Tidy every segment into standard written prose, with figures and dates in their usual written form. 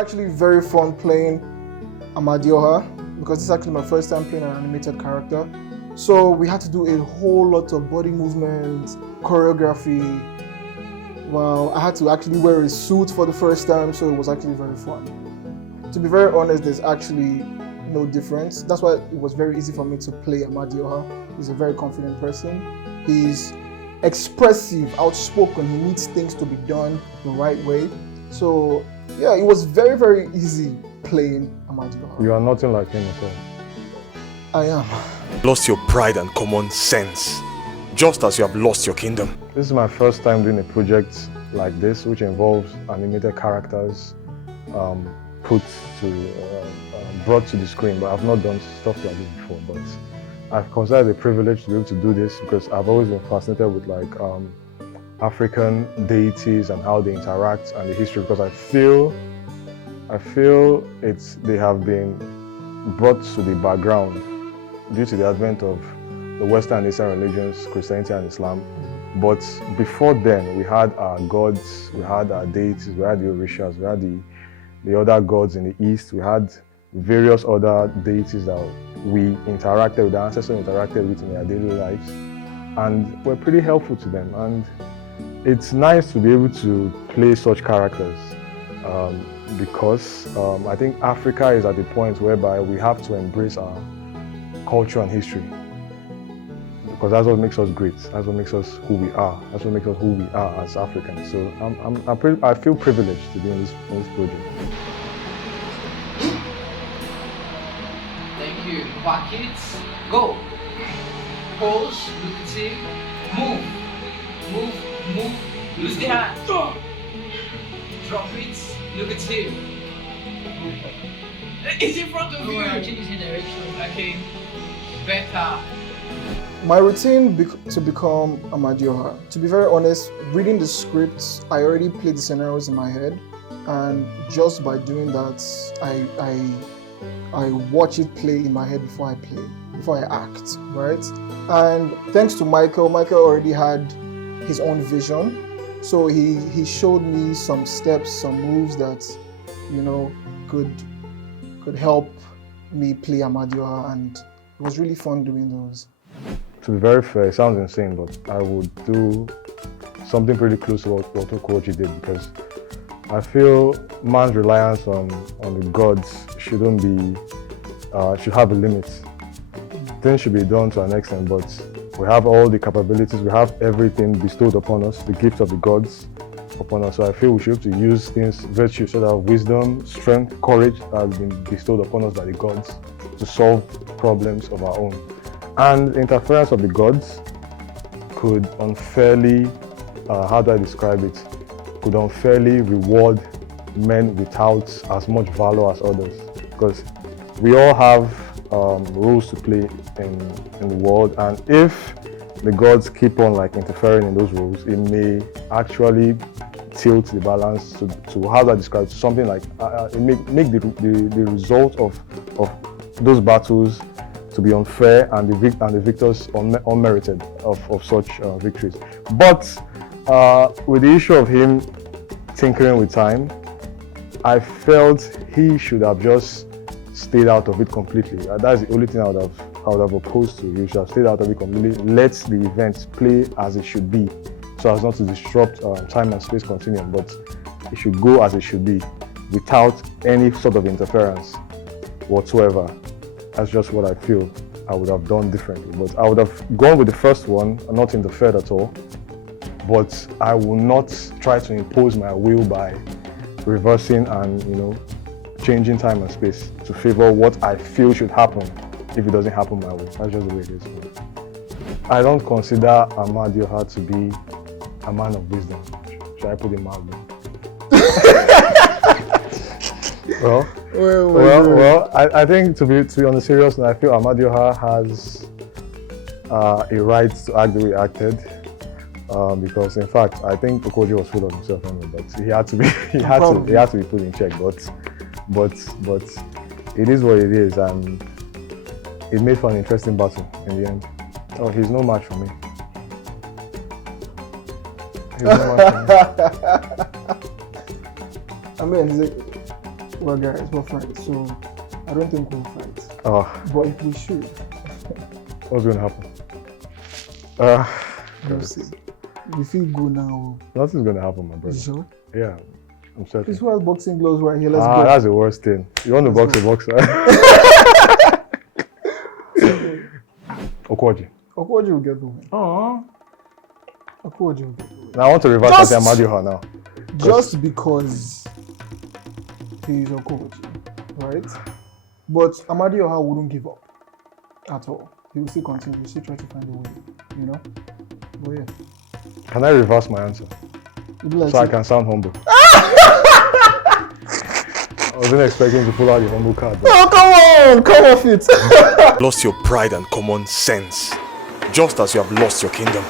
actually very fun playing Amadioha because this is actually my first time playing an animated character. So we had to do a whole lot of body movements, choreography. Wow, I had to actually wear a suit for the first time, so it was actually very fun. To be very honest, there's actually no difference. That's why it was very easy for me to play Amadioha. He's a very confident person. He's expressive, outspoken. He needs things to be done the right way. So yeah, it was very, very easy playing Amadioha. You are nothing like him at all. I am. Lost your pride and common sense, just as you have lost your kingdom. This is my first time doing a project like this, which involves animated characters brought to the screen, but I've not done stuff like this before. But I've considered it a privilege to be able to do this because I've always been fascinated with African deities and how they interact and the history, because I feel they have been brought to the background due to the advent of the Western and Eastern religions, Christianity and Islam. But before then, we had our gods, we had our deities, we had the Orishas, we had the other gods in the East, we had various other deities that we interacted with, our ancestors interacted with in their daily lives, and we're pretty helpful to them. And it's nice to be able to play such characters because I think Africa is at the point whereby we have to embrace our culture and history, because that's what makes us great. That's what makes us who we are. That's what makes us who we are as Africans. So I feel privileged to be in this project. Thank you. Buckets, go. Pose, look at him. Move. Use the hand. Drop it. Look at him. It's in front of you. Change the direction. Okay. Better. My routine to become Amadioha. To be very honest, reading the scripts, I already played the scenarios in my head, and just by doing that, I watch it play in my head before I act, right? And thanks to Michael already had his own vision, so he showed me some steps, some moves that could help me play Amadioha, and it was really fun doing those. To be very fair, it sounds insane, but I would do something pretty close to what Oku Oji did, because I feel man's reliance on the gods should have a limit. Things should be done to an extent, but we have all the capabilities, we have everything bestowed upon us, the gift of the gods upon us. So I feel we should have to use things, virtues, so that wisdom, strength, courage that has been bestowed upon us by the gods to solve problems of our own. And the interference of the gods could unfairly, how do I describe it? Could unfairly reward men without as much valor as others. Because we all have roles to play in the world, and if the gods keep on interfering in those roles, it may actually tilt the balance to how do I describe it? Something like it make the result of those battles to be unfair, and the victors unmerited of such victories. But with the issue of him tinkering with time, I felt he should have just stayed out of it completely. That's the only thing I would have opposed to. He should have stayed out of it completely. Let the events play as it should be, so as not to disrupt time and space continuum. But it should go as it should be, without any sort of interference whatsoever. That's just what I feel I would have done differently. But I would have gone with the first one and not interfered at all. But I will not try to impose my will by reversing and changing time and space to favor what I feel should happen if it doesn't happen my way. That's just the way it is. I don't consider Amadioha to be a man of wisdom. Should I put him mildly? Well, I think to be on the serious note, I feel Amadioha has a right to act the way he acted, because in fact I think Oku Oji was full of himself anyway, but he had to be put in check. But it is what it is, and it made for an interesting battle in the end. Oh, he's no match for me. He's no match for me. I mean, Well, guys, we're friends, so I don't think we'll fight. Oh, But if we should, what's going to happen? we'll see. You feel good now. Nothing's going to happen, my You brother. sure? Yeah, I'm certain. Please, who has boxing gloves right here? Let's go. That's the worst thing. You want to box a boxer? Oku Oji. Oku Oji will get the win. Oh. Oku Oji will get the win. Now I want to reverse Just- that Amadioha now. Just because he is Oku Oji, right? But Amadioha wouldn't give up at all. He will still continue. He will still try to find a way, you know? But yeah. Can I reverse my answer? You'd be like, So I can sound humble. I wasn't expecting to pull out the humble card. But oh, come off it. Lost your pride and common sense, just as you have lost your kingdom.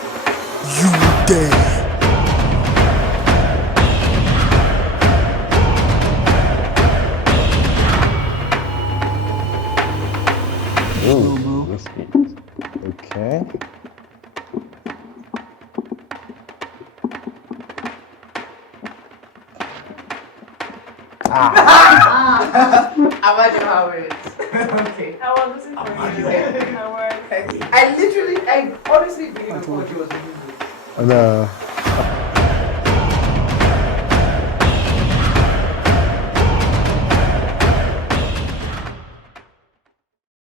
You dare! Ooh, let's eat. Okay. Amadioha wins. Okay. I was listening for you. I I honestly believe Oku Oji was winning. And